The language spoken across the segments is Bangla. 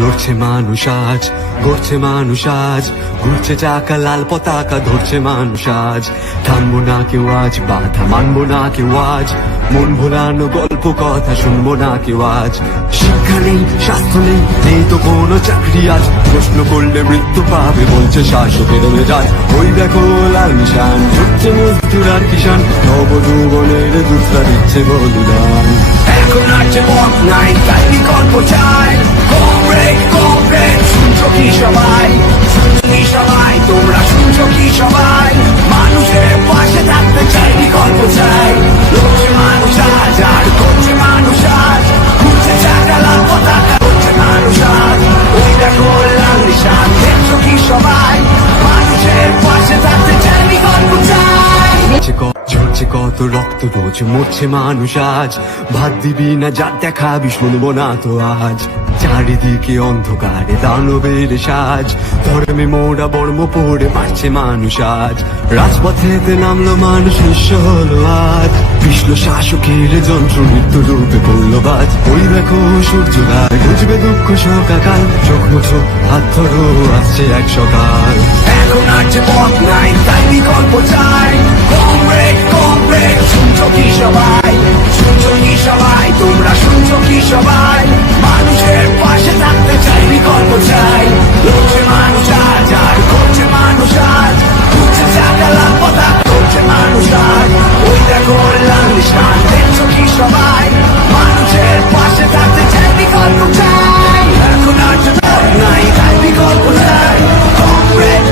লড়ছে মানুষ আজ, গড়ছে মানুষ আজ, ঘুরছে চাকা লাল পতাকা ধরছে মানুষ আজ। থামবো না কেউ আজ, বাধা মানবো না কেউ আজ, মন ভোলানো গল্প কথা শুনবো না কেউ আজ। শিক্ষা নেই, স্বাস্থ্য নেই, নেই তো কোনো চাকরি আজ, প্রশ্ন করলে মৃত্যু পাবে বলছে শাসকের মেজাজ। ওই দেখো লাল নিশান, ছুটছে মজদুর আর কিষান, নবযৌবনের দুসরা দিচ্ছে বলিদান। এখন আর যে মত নাই, তাই বিকল্প চাই। কমরেড, শুনছো কি সবাই? শুনছো কি সবাই? তোমরা শুনছো কি সবাই? মানুষের পাশে থাকতে চাই, বিকল্প চাই। লড়ছে মানুষ আজ, আর করছে মানুষ আজ, ঘুরছে চাকা লাল পতাকা করছে মানুষ আজ। ওই দেখো লাল নিশান, দেখছো কি সবাই? মানুষের পাশে থাকতে চাই, বিকল্প চাই। ঝরছে কত রক্ত রোজ, মরছে মানুষ আজ, ভাত দিবি না যার দেখাবি শুনবো না তো আজ। চারিদিকে অন্ধকারে দানবের সাজ, ধর্মে মোড়া বর্ম পড়ে মারছে মানুষ আজ। রাজপথেতে নামলো মানুষ, নিঃস্ব হলো আজ, কৃষ্ণ শাসকের যন্ত্র মৃত্যু রূপে পড়লো বাজ। ওই দেখো সূর্যোদয়, বুঝবে দুঃখ শোকাকাল, চোখ মুছো হাত ধরো আসছে এক সকাল। এখন আর যে পথ নাই, তাই বিকল্প চাই। কমরেড, শুনছো কি সবাই? শুনছো কি সবাই? তোমরা শুনছো কি সবাই? মানুষের পাশে থাকতে চাই, বিকল্প চাই। লড়ছে মানুষ আজ, আর করছে মানুষ আজ, ঘুরছে চাকা লাল পতাকা করছে মানুষ আজ। ওই দেখো লাল নিশান, দেখছো কি সবাই? মানুষের পাশে থাকতে চাই, বিকল্প চাই। এখন আর যে পথ নাই, তাই বিকল্প চাই। কমরেড,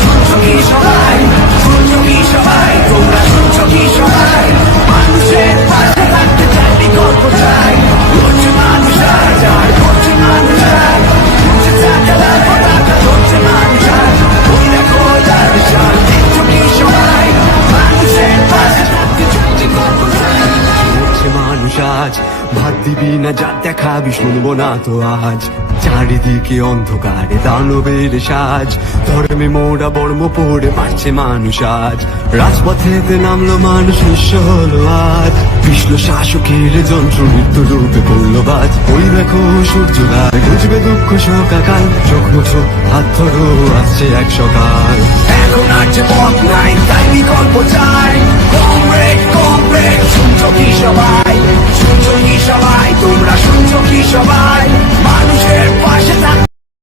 শুনছো কি সবাই? শুনছো কি সবাই? তোমরা শুনছো কি সবাই? মানুষের পাশে থাকতে চাই, বিকল্প চাই। লড়ছে মানুষ আজ, আর করছে মানুষ আজ, ঘুরছে চাকা লাল পতাকা ধরছে মানুষ আজ। ওই দেখো লাল নিশান, দেখছো কি সবাই? মানুষের পাশে থাকতে চাই, বিকল্প চাই। মরছে মানুষ আজ, ভাত দিবি না যার দেখাবি শুনবো না তো আজ। চারিদিকে অন্ধকারে দানবের সাজ, ধর্মে মোড়া বর্ম পড়ে মারছে মানুষ আজ। রাজপথেতে নামলো মানুষ, নিঃস্ব হলো আজ, কৃষ্ণ শাসকের যন্ত্র মৃত্যু রূপে পড়লো বাজ। ওই দেখো সূর্যোদয়, বুঝবে দুঃখ শোকাকাল, চোখ মুছো হাত ধরো আসছে এক সকাল। এখন আর যে পথ নাই, তাই বিকল্প চাই। কমরেড, শুনছো কি সবাই? শুনছো কি সবাই? তোমরা শুনছো কি সবাই?